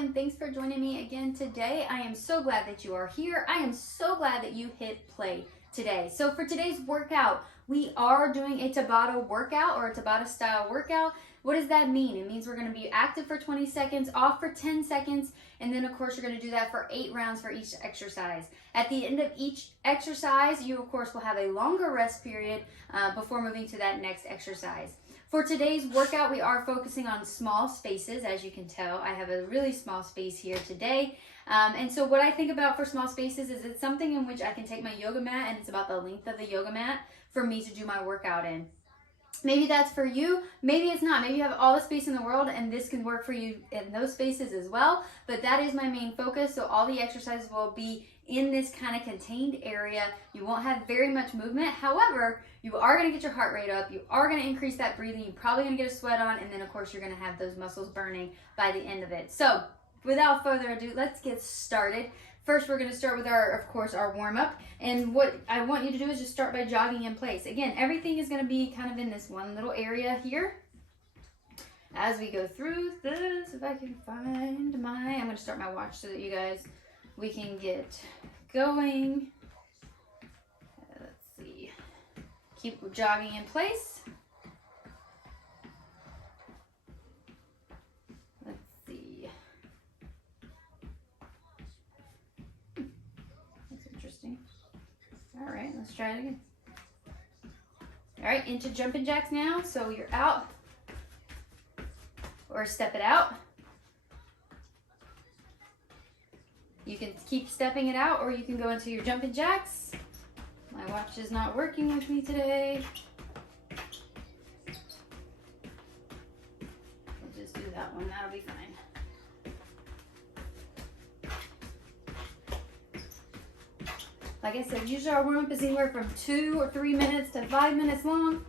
and thanks for joining me again today. I am so glad that you are here. I am so glad that you hit play today. So for today's workout, we are doing a Tabata workout or a Tabata style workout. What does that mean? It means we're going to be active for 20 seconds, off for 10 seconds, and then of course you're going to do that for 8 rounds for each exercise. At the end of each exercise, you of course will have a longer rest period before moving to that next exercise. For today's workout, we are focusing on small spaces. As you can tell, I have a really small space here today. And so what I think about for small spaces is it's something in which I can take my yoga mat, and it's about the length of the yoga mat for me to do my workout in. Maybe that's for you, maybe it's not. Maybe you have all the space in the world and this can work for you in those spaces as well. But that is my main focus. So all the exercises will be in this kind of contained area. You won't have very much movement. However, you are going to get your heart rate up. You are going to increase that breathing. You're probably going to get a sweat on. And then of course you're going to have those muscles burning by the end of it. So without further ado, let's get started. First, we're going to start with our warm-up. And what I want you to do is just start by jogging in place. Again, everything is going to be kind of in this one little area here. As we go through this, if I can find I'm going to start my watch so that you guys, we can get going. Let's see. Keep jogging in place. All right, let's try it again. All right, into jumping jacks now. So you're out or step it out. You can keep stepping it out or you can go into your jumping jacks. My watch is not working with me today. We'll just do that one, that'll be fine. Like I said, usually our warm-up is anywhere from 2 or 3 minutes to 5 minutes long.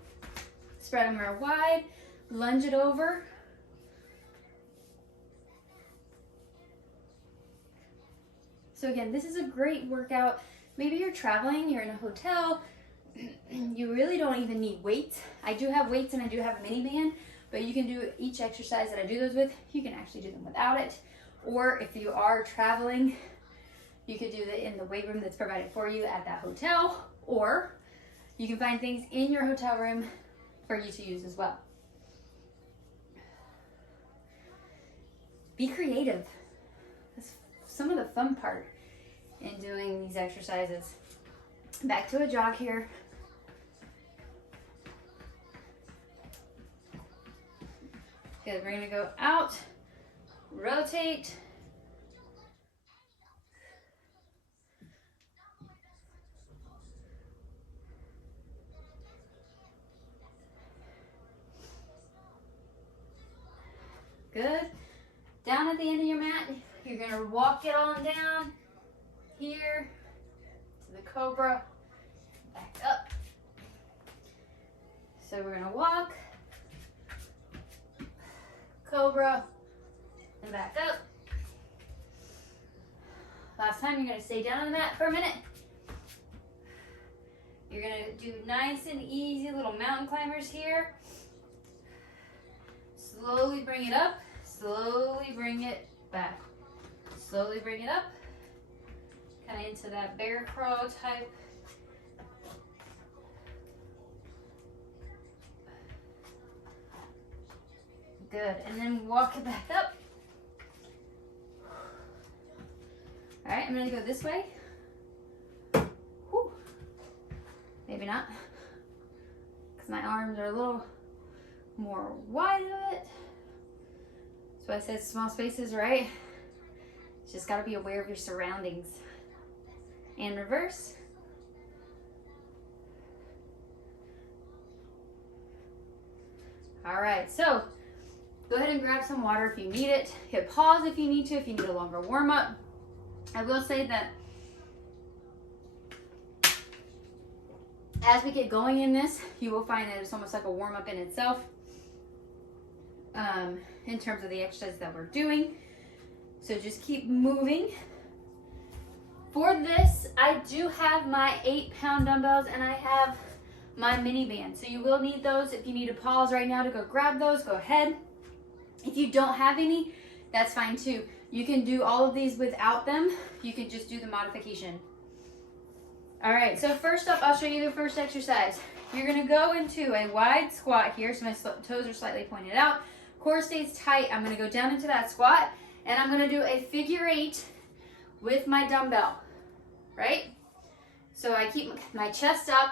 Spread them real wide, lunge it over. So again, this is a great workout. Maybe you're traveling, you're in a hotel, you really don't even need weights. I do have weights and I do have a mini band, but you can do each exercise that I do those with, you can actually do them without it. Or if you are traveling, you could do it in the weight room that's provided for you at that hotel, or you can find things in your hotel room for you to use as well. Be creative. That's some of the fun part in doing these exercises. Back to a jog here. Good, we're gonna go out, rotate, good. Down at the end of your mat, you're going to walk it on down here to the cobra, back up. So we're going to walk, cobra, and back up. Last time, you're going to stay down on the mat for a minute. You're going to do nice and easy little mountain climbers here. Slowly bring it up, slowly bring it back. Slowly bring it up, kind of into that bear crawl type. Good, and then walk it back up. All right, I'm gonna go this way. Whew. Maybe not, because my arms are a little more wide of it. So I said small spaces, right? Just got to be aware of your surroundings. And reverse. All right, so go ahead and grab some water if you need it. Hit pause if you need to, if you need a longer warm-up. I will say that as we get going in this, you will find that it's almost like a warm-up in itself. In terms of the exercises that we're doing. So just keep moving. For this, I do have my 8-pound dumbbells and I have my mini band. So you will need those. If you need to pause right now to go grab those, go ahead. If you don't have any, that's fine too. You can do all of these without them. You can just do the modification. All right, so first up, I'll show you the first exercise. You're gonna go into a wide squat here, so my toes are slightly pointed out. Core stays tight. I'm gonna go down into that squat, and I'm gonna do a figure 8 with my dumbbell, right? So I keep my chest up,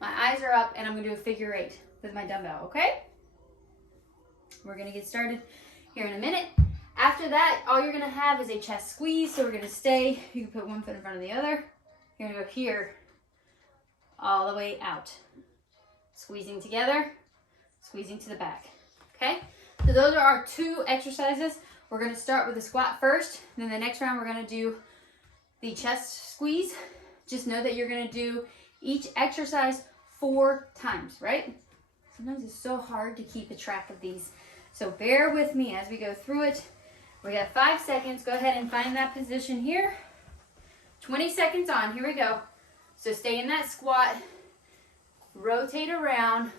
my eyes are up, and I'm gonna do a figure 8 with my dumbbell, okay? We're gonna get started here in a minute. After that, all you're gonna have is a chest squeeze, so we're gonna stay. You can put one foot in front of the other. You're gonna go here, all the way out. Squeezing together, squeezing to the back, okay? So those are our 2 exercises. We're gonna start with the squat first, and then the next round we're gonna do the chest squeeze. Just know that you're gonna do each exercise 4 times, right? Sometimes it's so hard to keep a track of these. So bear with me as we go through it. We got 5 seconds. Go ahead and find that position here. 20 seconds on, here we go. So stay in that squat, rotate around.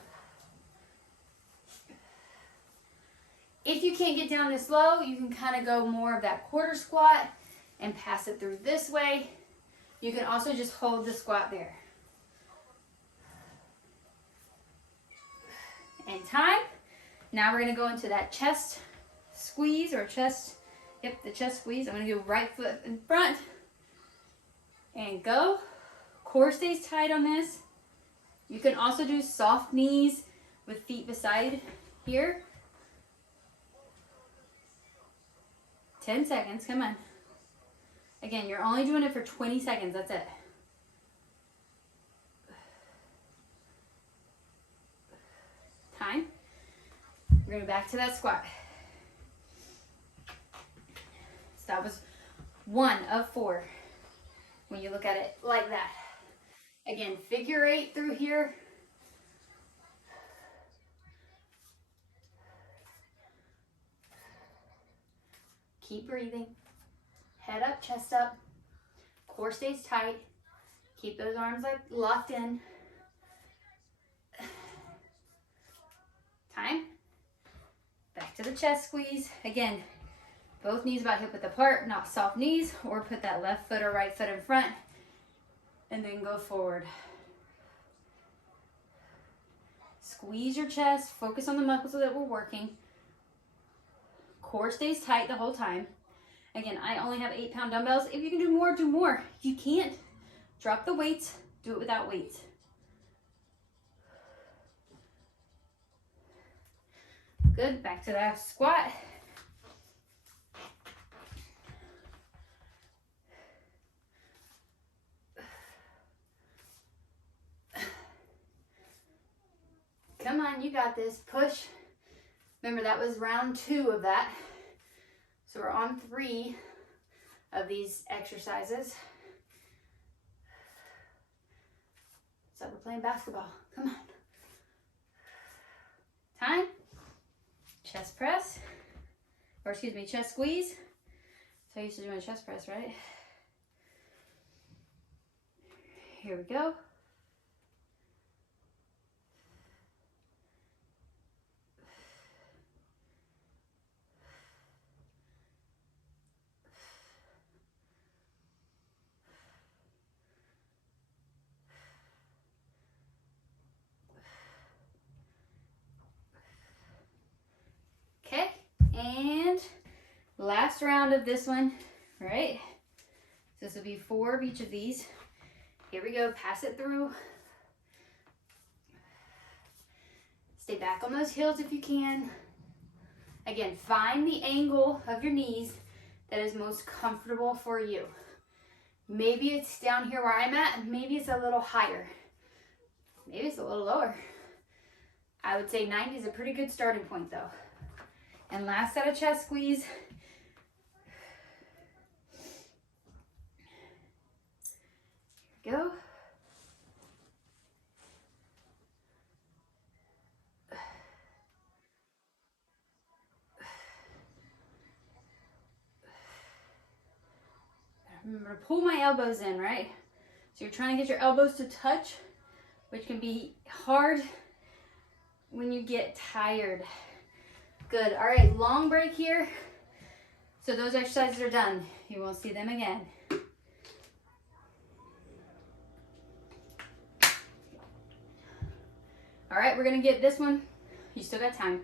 If you can't get down this low, you can kind of go more of that quarter squat and pass it through this way. You can also just hold the squat there. And time. Now we're gonna go into that chest squeeze or chest, the chest squeeze. I'm gonna do right foot in front and go. Core stays tight on this. You can also do soft knees with feet beside here. 10 seconds, come on. Again, you're only doing it for 20 seconds, that's it. Time. We're going back to that squat. So that was 1 of 4 when you look at it like that. Again, figure 8 through here. Keep breathing. Head up, chest up. Core stays tight. Keep those arms like locked in. Time. Back to the chest squeeze. Again, both knees about hip width apart, not soft knees, or put that left foot or right foot in front and then go forward. Squeeze your chest, focus on the muscles that we're working. Core stays tight the whole time. Again, I only have 8-pound dumbbells. If you can do more, do more. If you can't, drop the weights, do it without weights. Good, back to that squat. Come on, you got this, push. Remember, that was round 2 of that. So we're on 3 of these exercises. So we're playing basketball, come on. Time. Chest press, or excuse me, chest squeeze. So I used to do a chest press, right? Here we go. And last round of this one, right? So this will be 4 of each of these. Here we go, pass it through. Stay back on those heels if you can. Again, find the angle of your knees that is most comfortable for you. Maybe it's down here where I'm at, maybe it's a little higher. Maybe it's a little lower. I would say 90 is a pretty good starting point though. And last set of chest squeeze. Here we go. Remember to pull my elbows in, right? So you're trying to get your elbows to touch, which can be hard when you get tired. Good, all right, long break here. So those exercises are done. You won't see them again. All right, we're gonna get this one. You still got time.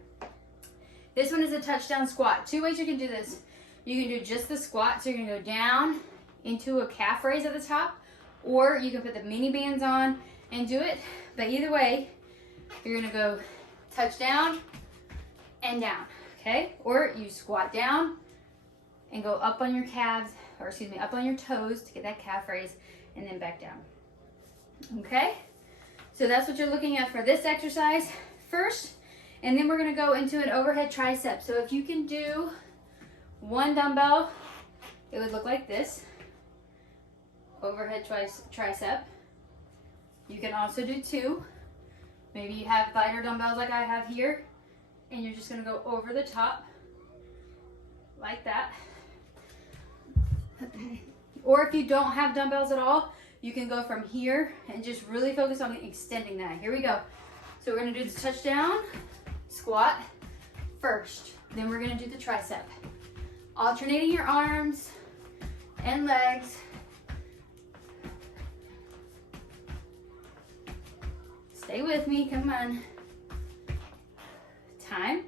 This one is a touchdown squat. Two ways you can do this. You can do just the squat, so you're gonna go down into a calf raise at the top, or you can put the mini bands on and do it. But either way, you're gonna go touchdown and down, okay? Or you squat down and go up on your calves, or excuse me, up on your toes to get that calf raise, and then back down, okay? So that's what you're looking at for this exercise first. And then we're gonna go into an overhead tricep. So if you can do one dumbbell, it would look like this. Overhead tricep. You can also do two. Maybe you have lighter dumbbells like I have here, and you're just gonna go over the top like that. Or if you don't have dumbbells at all, you can go from here and just really focus on extending that. Here we go. So we're gonna do the touchdown squat first. Then we're gonna do the tricep. Alternating your arms and legs. Stay with me, come on. Time.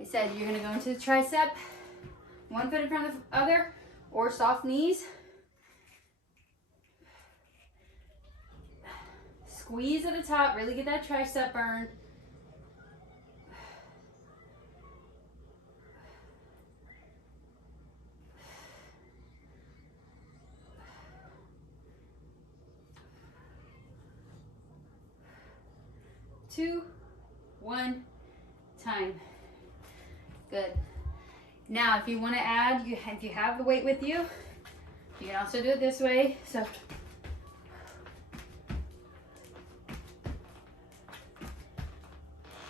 I said you're gonna go into the tricep, one foot in front of the other, or soft knees. Squeeze at the top, really get that tricep burn. Two, one, time. Good. Now, if you want to add, if you have the weight with you, you can also do it this way. So,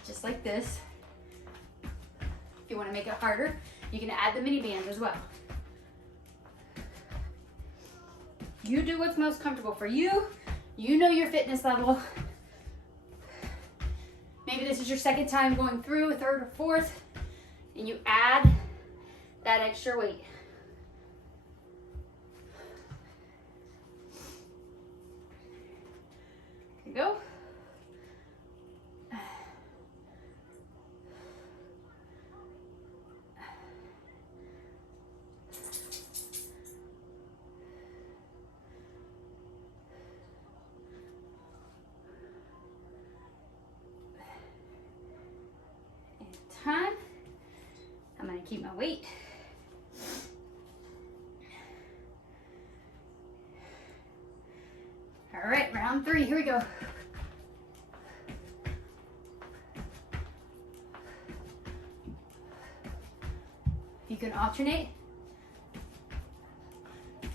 just like this. If you want to make it harder, you can add the mini bands as well. You do what's most comfortable for you. You know your fitness level. Maybe this is your second time going through, a third or fourth, and you add that extra weight. Here you go. Time. I'm going to keep my weight. All right, round three, here we go. You can alternate.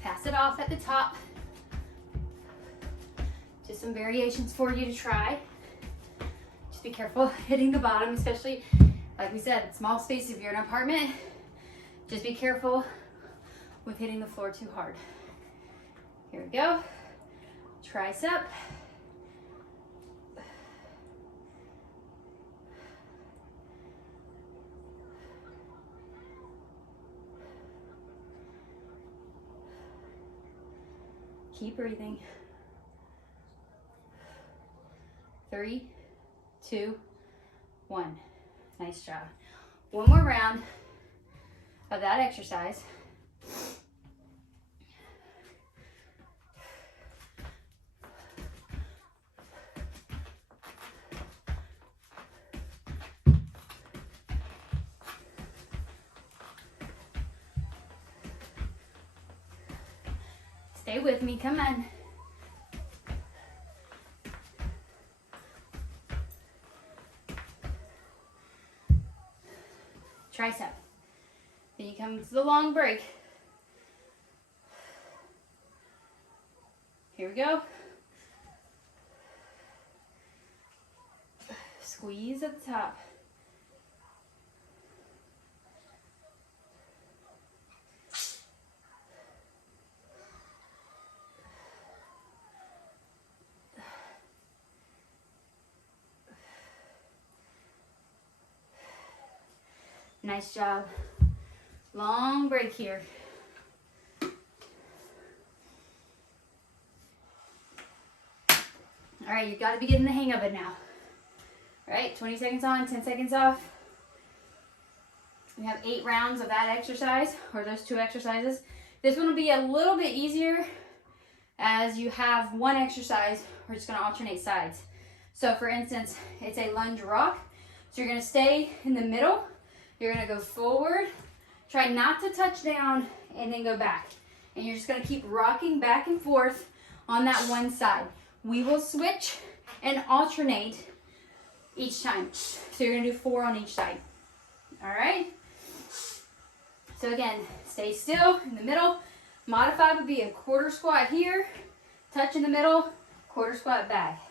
Pass it off at the top. Just some variations for you to try. Just be careful hitting the bottom, especially like we said, small space. If you're in an apartment, just be careful with hitting the floor too hard. Here we go. Tricep. Keep breathing. 3, 2, 1. Nice job. One more round of that exercise. Stay with me, come on. Tricep. Then you come to the long break. Here we go. Squeeze at the top. Nice job. Long break here. All right, you've got to be getting the hang of it now. All right, 20 seconds on, 10 seconds off. We have 8 rounds of that exercise, or those 2 exercises. This one will be a little bit easier as you have one exercise. We're just going to alternate sides. So for instance, it's a lunge rock. So you're going to stay in the middle. You're going to go forward. Try not to touch down and then go back. And you're just going to keep rocking back and forth on that one side. We will switch and alternate each time. So you're going to do 4 on each side. All right? So again, stay still in the middle. Modified would be a quarter squat here, touch in the middle, quarter squat back.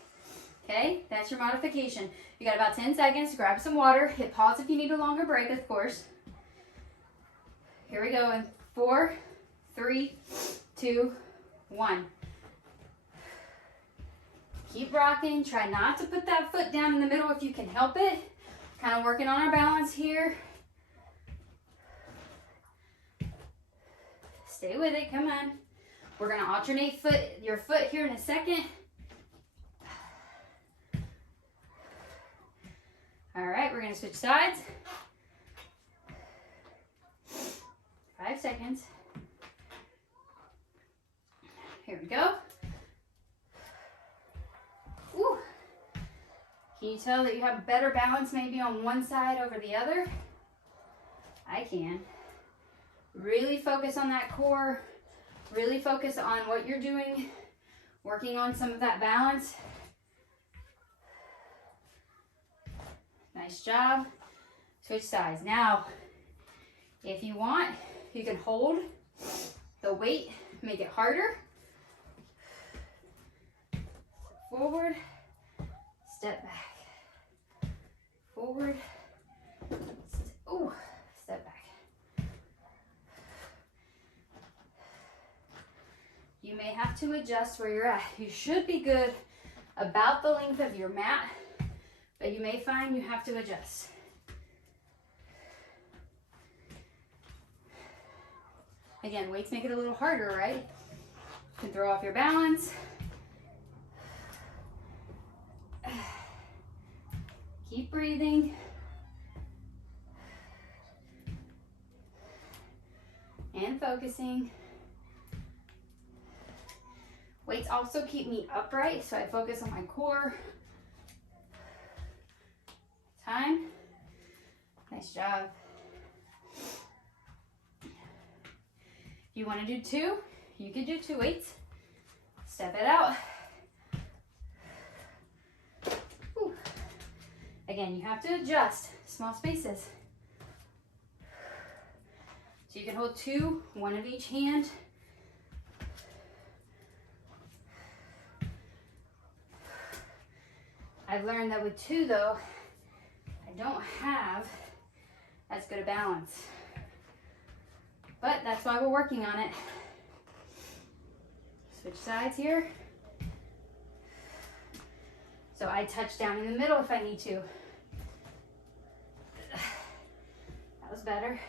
Okay, that's your modification. You got about 10 seconds to grab some water. Hit pause if you need a longer break, of course. Here we go in 4, 3, 2, 1. Keep rocking. Try not to put that foot down in the middle if you can help it. Kind of working on our balance here. Stay with it, come on. We're gonna alternate your foot here in a second. All right, we're gonna switch sides. 5 seconds. Here we go. Woo. Can you tell that you have better balance maybe on one side over the other? I can. Really focus on that core. Really focus on what you're doing. Working on some of that balance. Nice job. Switch sides. Now, if you want, you can hold the weight, make it harder. Forward, step back. Forward, step back. You may have to adjust where you're at. You should be good about the length of your mat, but you may find you have to adjust. Again, weights make it a little harder, right? You can throw off your balance. Keep breathing. And focusing. Weights also keep me upright, so I focus on my core. Time. Nice job. If you want to do 2, you could do 2 weights. Step it out. Whew. Again, you have to adjust small spaces. So you can hold 2, 1 of each hand. I've learned that with 2 though, I don't have as good a balance. But that's why we're working on it. Switch sides here. So I touch down in the middle if I need to. That was better.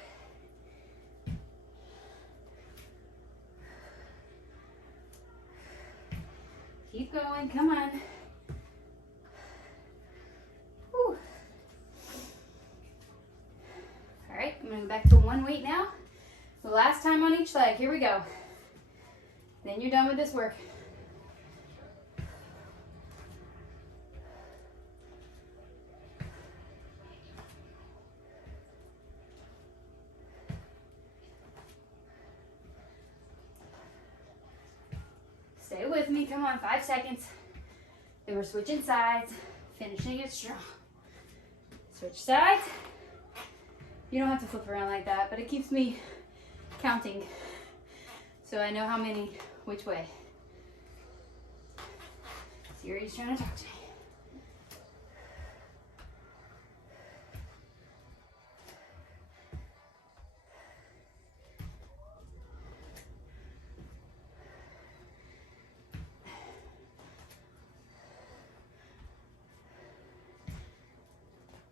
Keep going, come on. Whew. All right, I'm gonna go back to 1 weight now. The last time on each leg, here we go. Then you're done with this work. Stay with me, come on, 5 seconds. Then we're switching sides, finishing it strong. Switch sides. You don't have to flip around like that, but it keeps me counting. So I know how many, which way. Siri's trying to talk to me.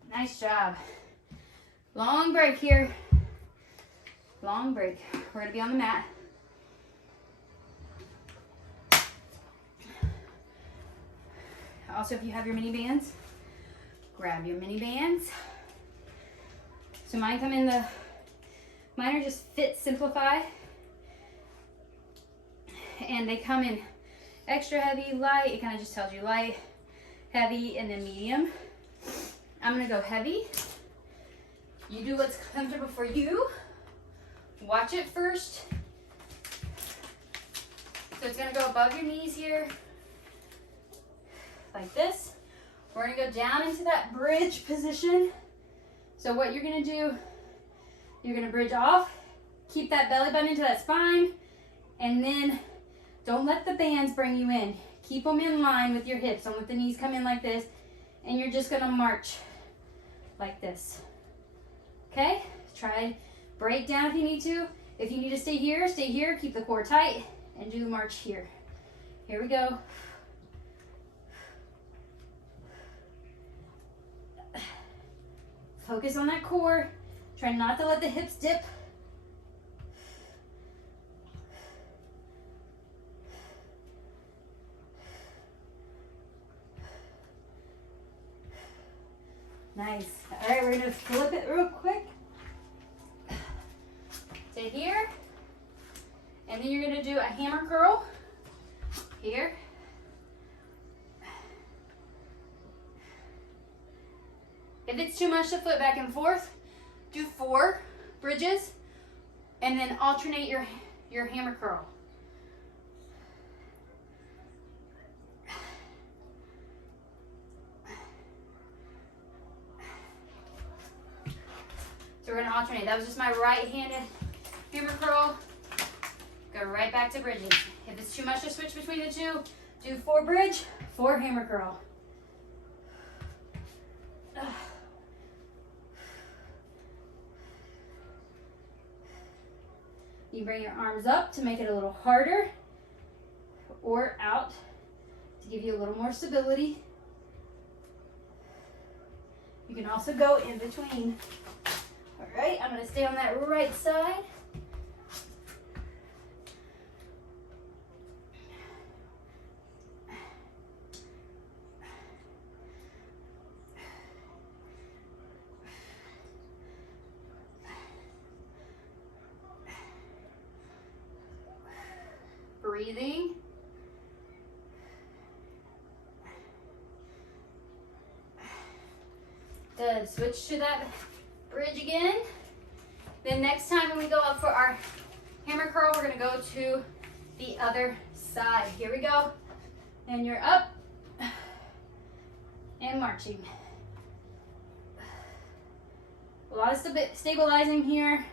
Nice job. Long break here. Long break. We're gonna be on the mat. Also, if you have your mini bands, grab your mini bands. So mine come in mine are just Fit Simplify. And they come in extra heavy, light. It kind of just tells you light, heavy, and then medium. I'm gonna go heavy. You do what's comfortable for you. Watch it first. So it's gonna go above your knees here, like this. We're gonna go down into that bridge position. So what you're gonna do, you're gonna bridge off, keep that belly button into that spine, and then don't let the bands bring you in. Keep them in line with your hips. Don't let the knees come in like this, and you're just gonna march like this. Okay? Try break down if you need to. If you need to stay here, keep the core tight, and do the march here. Here we go. Focus on that core. Try not to let the hips dip. Nice. All right, we're gonna flip it real quick to here. And then you're gonna do a hammer curl here. If it's too much to flip back and forth, do 4 bridges and then alternate your hammer curl. So we're gonna alternate. That was just my right-handed hammer curl. Go right back to bridges. If it's too much to switch between the two, do 4 bridge, 4 hammer curl. You bring your arms up to make it a little harder, or out to give you a little more stability. You can also go in between. All right, I'm gonna stay on that right side. Breathing. Good. Switch to that bridge again. Then next time when we go up for our hammer curl, we're going to go to the other side. Here we go. And you're up and marching. A lot of stabilizing here.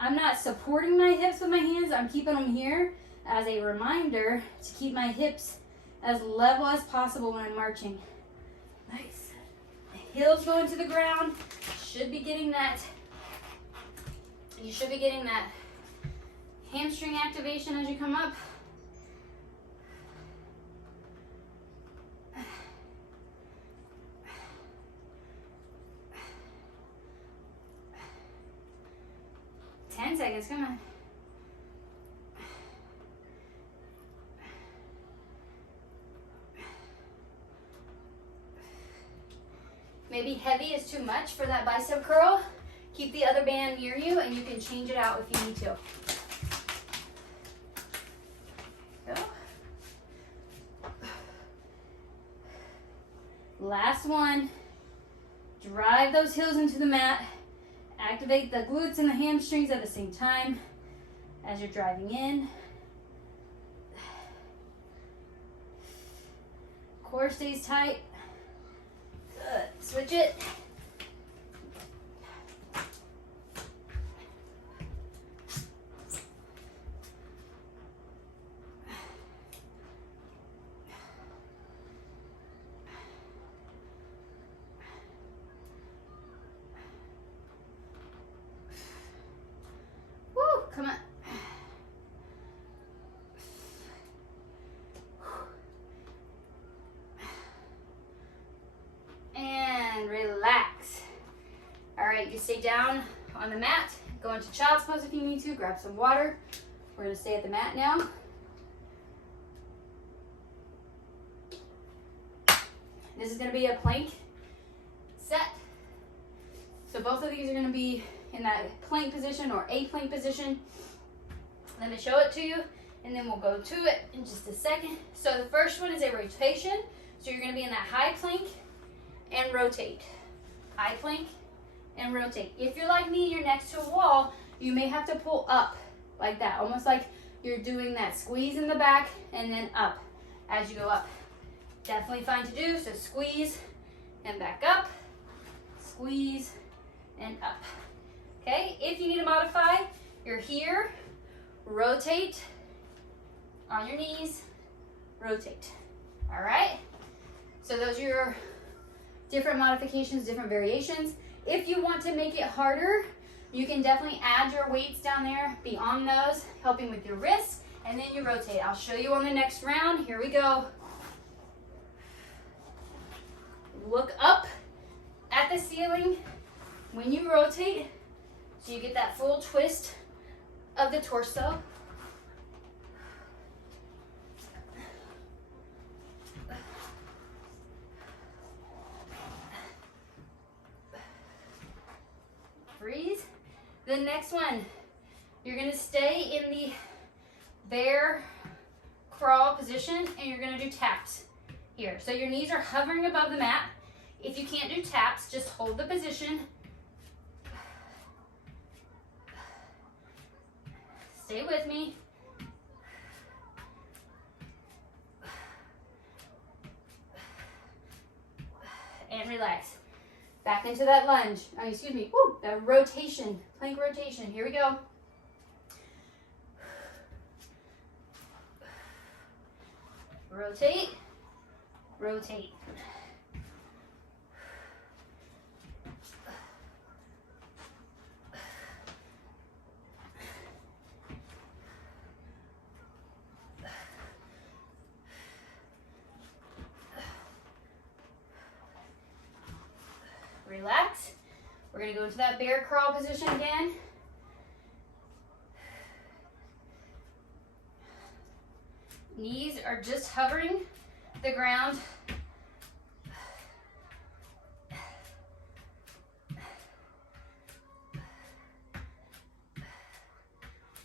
I'm not supporting my hips with my hands. I'm keeping them here as a reminder to keep my hips as level as possible when I'm marching. Nice. Heels going to the ground. Should be getting that. You should be getting that hamstring activation as you come up. Seconds, come on. Maybe heavy is too much for that bicep curl. Keep the other band near you and you can change it out if you need to. Go. Last one. Drive those heels into the mat. Activate the glutes and the hamstrings at the same time as you're driving in. Core stays tight. Good. Switch it. Come on. And relax. All right, you stay down on the mat. Go into child's pose if you need to. Grab some water. We're going to stay at the mat now. This is going to be a plank set. So both of these are going to be in that plank position or a plank position. Let me show it to you, and then we'll go to it in just a second. So the first one is a rotation. So you're going to be in that high plank and rotate. High plank and rotate. If you're like me, you're next to a wall, you may have to pull up like that, almost like you're doing that squeeze in the back and then up as you go up. Definitely fine to do. So squeeze and back up, squeeze and up. Okay, if you need to modify, you're here, rotate on your knees, rotate. All right, so those are your different modifications, different variations. If you want to make it harder, you can definitely add your weights down there beyond those, helping with your wrists, and then you rotate. I'll show you on the next round. Here we go. Look up at the ceiling when you rotate, so you get that full twist of the torso. Breathe. The next one, you're going to stay in the bear crawl position, and you're going to do taps here. So your knees are hovering above the mat. If you can't do taps, just hold the position. Stay with me. And relax. Back into that lunge. The rotation, plank rotation. Here we go. Rotate, rotate. Relax. We're going to go into that bear crawl position again. Knees are just hovering the ground.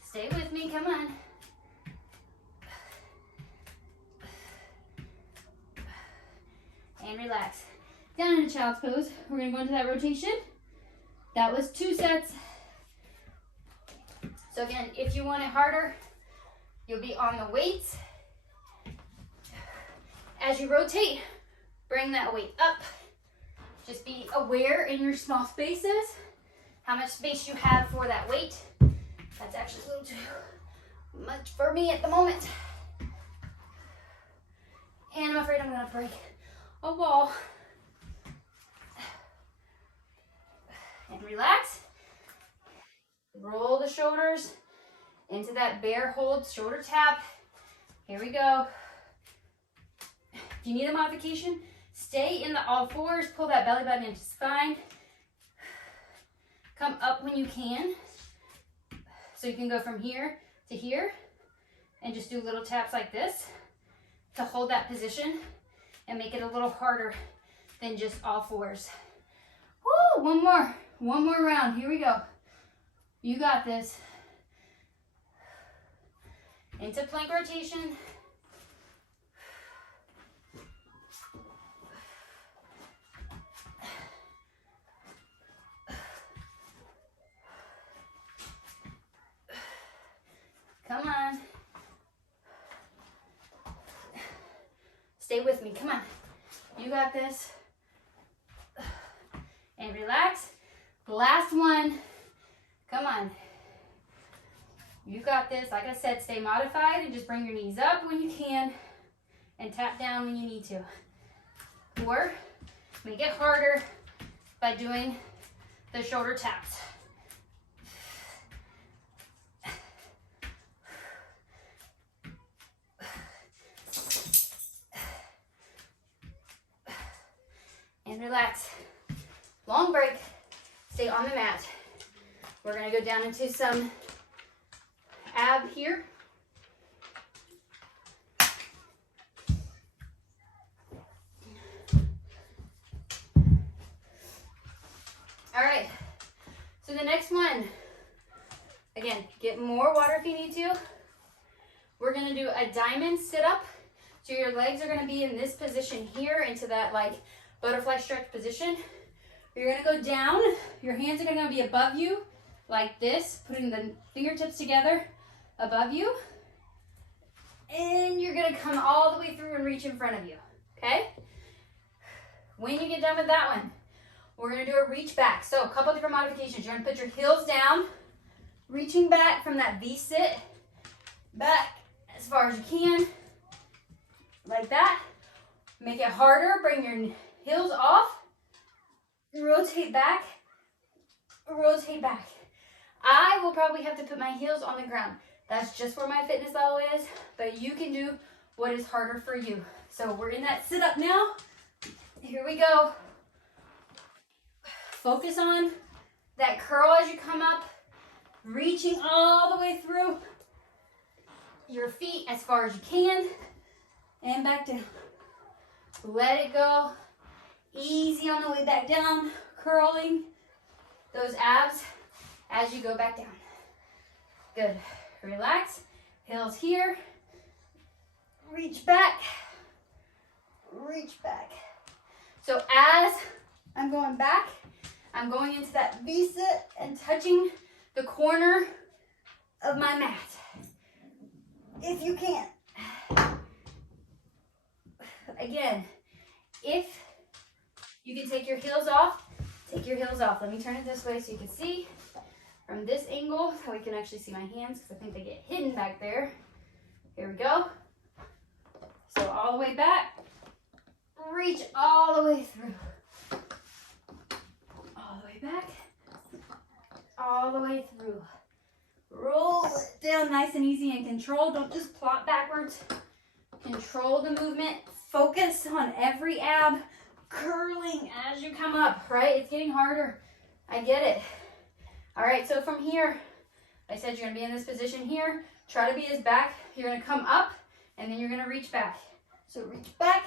Stay with me, come on. And relax. Down into child's pose. We're going to go into that rotation. That was 2 sets. So again, if you want it harder, you'll be on the weights. As you rotate, bring that weight up. Just be aware in your small spaces how much space you have for that weight. That's actually a little too much for me at the moment. And I'm afraid I'm going to break a wall. And relax. Roll the shoulders into that bear hold, shoulder tap. Here we go. If you need a modification, stay in the all fours, pull that belly button into spine. Come up when you can. So you can go from here to here and just do little taps like this to hold that position and make it a little harder than just all fours. Woo, one more round. Here we go. You got this. Into plank rotation. Come on. Stay with me. Come on. You got this. And relax. Last one. Come on. You got this. Like I said, stay modified and just bring your knees up when you can and tap down when you need to. Or make it harder by doing the shoulder taps. And relax. Long break. Stay on the mat. We're gonna go down into some ab here. All right, so the next one, again, get more water if you need to. We're gonna do a diamond sit-up. So your legs are gonna be in this position here, into that like butterfly stretch position. You're gonna go down, your hands are gonna be above you, like this, putting the fingertips together above you. And you're gonna come all the way through and reach in front of you, okay? When you get done with that one, we're gonna do a reach back. So a couple different modifications. You're gonna put your heels down, reaching back from that V-sit, back as far as you can, like that. Make it harder, bring your heels off, rotate back, rotate back. I will probably have to put my heels on the ground. That's just where my fitness level is, but you can do what is harder for you. So we're in that sit up now. Here we go. Focus on that curl as you come up, reaching all the way through your feet as far as you can, and back down. Let it go. Easy on the way back down, curling those abs as you go back down. Good. Relax. Heels here. Reach back. Reach back. So as I'm going back, I'm going into that V-sit and touching the corner of my mat. If you can. Again, if you can take your heels off, take your heels off. Let me turn it this way so you can see from this angle, so we can actually see my hands because I think they get hidden back there. Here we go. So all the way back, reach all the way through. All the way back, all the way through. Roll it down nice and easy and control. Don't just plop backwards. Control the movement. Focus on every ab curling as you come up, right? It's getting harder. I get it. All right, so from here, I said you're gonna be in this position here. Try to be as back. You're gonna come up and then you're gonna reach back. So reach back.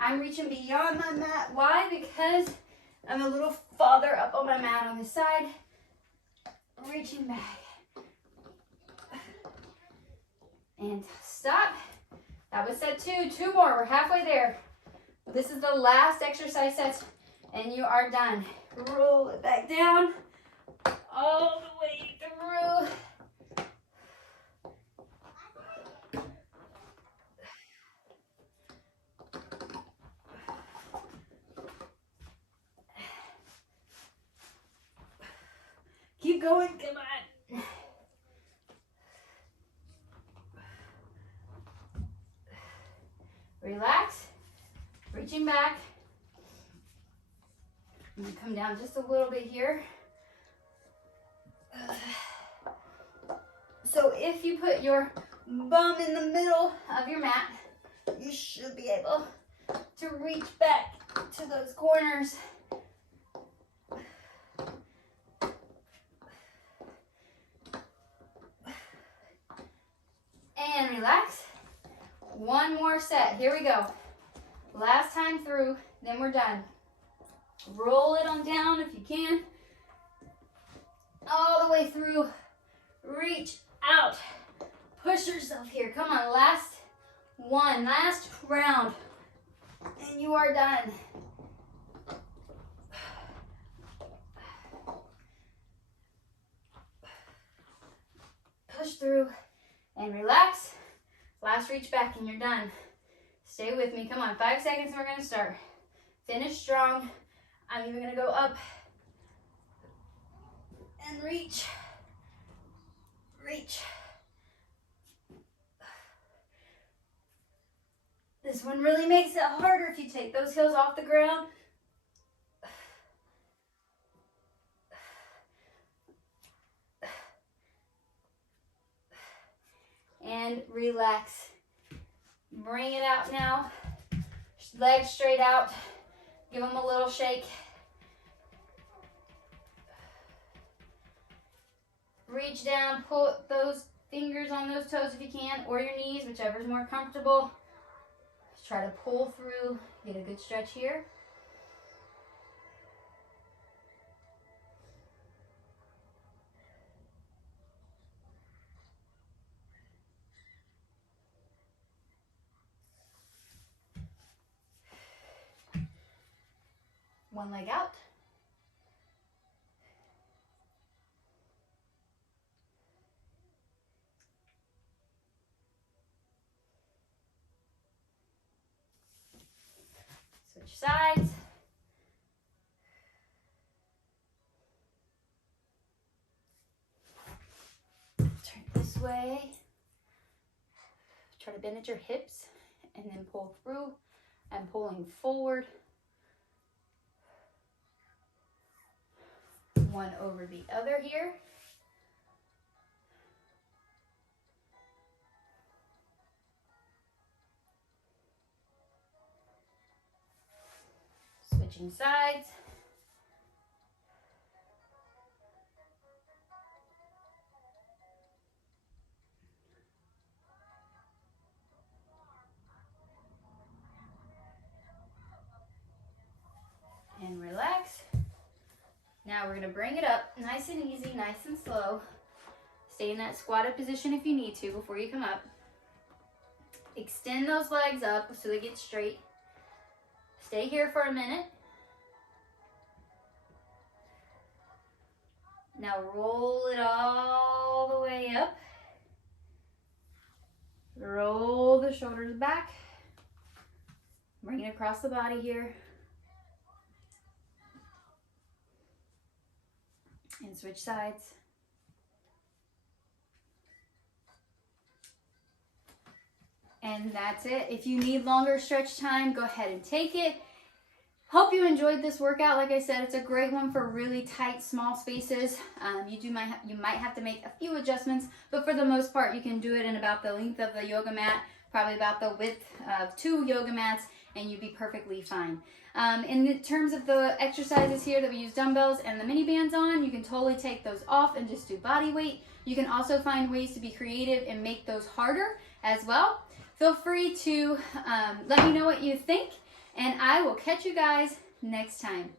I'm reaching beyond my mat. Why? Because I'm a little farther up on my mat on this side. Reaching back. And stop. That was set 2. 2 more. We're halfway there. This is the last exercise set, and you are done. Roll it back down. All the way through. Keep going, come on. Relax, reaching back. I'm gonna come down just a little bit here. So if you put your bum in the middle of your mat, you should be able to reach back to those corners. And relax. One more set. Here we go. Last time through, then we're done. Roll it on down if you can. All the way through. Reach out. Push yourself here. Come on, last one, last round. And you are done. Push through and relax. Last reach back and you're done. Stay with me. Come on, 5 seconds and we're going to start. Finish strong. I'm even going to go up and reach. Reach. This one really makes it harder if you take those heels off the ground. And relax. Bring it out now. Legs straight out. Give them a little shake. Reach down, pull those fingers on those toes if you can, or your knees, whichever is more comfortable. Just try to pull through, get a good stretch here. One leg out. Switch sides. Turn this way. Try to bend at your hips and then pull through. I'm pulling forward. One over the other here. Switching sides. And relax. Now we're gonna bring it up nice and easy, nice and slow. Stay in that squatted position if you need to before you come up. Extend those legs up so they get straight. Stay here for a minute. Now roll it all the way up. Roll the shoulders back. Bring it across the body here. And switch sides. And that's it. If you need longer stretch time, go ahead and take it. Hope you enjoyed this workout. Like I said, it's a great one for really tight, small spaces. You might have to make a few adjustments, but for the most part, you can do it in about the length of the yoga mat, probably about the width of 2 yoga mats, and you'd be perfectly fine. In terms of the exercises here that we use dumbbells and the mini bands on, you can totally take those off and just do body weight. You can also find ways to be creative and make those harder as well. Feel free to let me know what you think, and I will catch you guys next time.